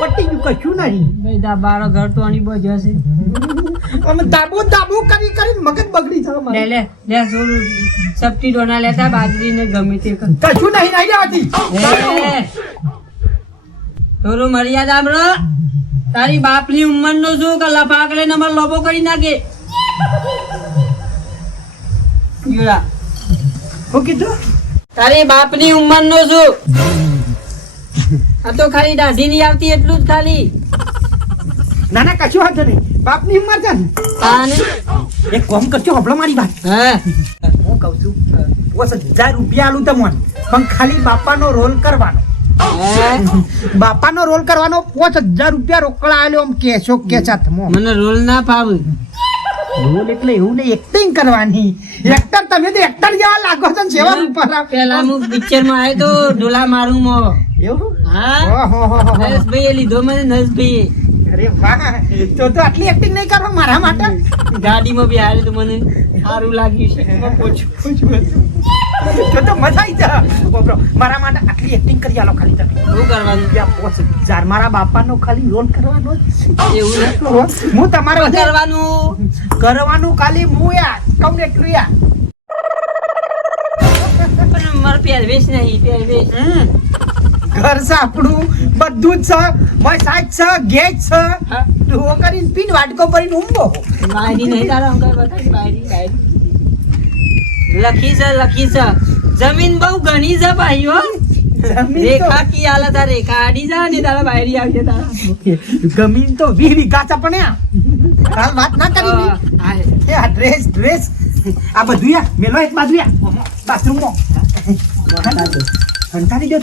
પટી ગયું કશું નહીં ભાઈ દા બારો ઘર તો આની બહુ જશે અમે દાબો કરી કરીને મગજ બગડી જાય લે મારું. લે લે સોલ સપટી ડોના લેતા બાજરી ને ગમે તે કર કશું નહીં આવતી થોડું મર્યાદા બ્રો તારી બાપની ઉંમર નો શું કે લફાકડે નંબર લોબો કરી નાખે યુરા શું કીધું તારી બાપની ઉંમર નો શું આ તો ખાલી દાઢી નહીં આવતી એટલું જ ખાલી ના ના કશું વાંધો નહીં બાપની ઉંમર છે ને તાને એક કામ કરજો હબળો મારી વાત હા હું કહું છું 50,000 રૂપિયા આલું તમને પણ ખાલી બાપાનો રોલ કરવાનો બાપાનો રોલ કરવાનો 5,000 રૂપિયા રોકડા આલ્યો આમ કેશો કે સાથમો મને રોલ ના ફાવે રોલ એટલે એવું નહીં એક્ટિંગ કરવાની એક્ટર તમે તો એક્ટર જેવા લાગો છો ને સેવા ઉપર પેલા હું પિક્ચર માં આવ્યો તો ઢોલા મારું મો એવું હા ઓહો નરેશભાઈ લીધો મને નરેશભાઈ અરે વાહ તો આટલી એક્ટિંગ નહીં કરો મારા માટે ગાડીમાં બી આવ્યો તો મને સારું લાગ્યું છે તો મજા આવી જા બાપરો મારા માટે આટલી એક્ટિંગ કરી આલો ખાલી તમે શું કરવાનું 5,000 મારા બાપાનો ખાલી રોલ કરવાનો જ એવું છે. હું તમારે શું કરવાનું ખાલી હું યાર કહું ને એટલું યાર પણ મારે પહેરવેશ નહીં પહેરવેશ ઘર છે આપણું બધું જ છે મારી સાઈડ છે ગેજ છે હા. ડુઓ કરીને પીન વાટકો ભરીને ઊંઘો બાયરી નહીં તારા અંકલ બતાવી બાયરી લખી છે જમીન બહુ ઘણી છે ભાઈઓ રેખા કી હાલત આ રેખા આડી જા ને તારા બાયરી આવશે તારા જમીન તો 20 વીઘા છે પણ યાર હાલ વાત ના કરી એ આ ડ્રેસ આ બધું યાર મેલો એક બાજુ યાર બાથરૂમમાં કંટાળી ગયો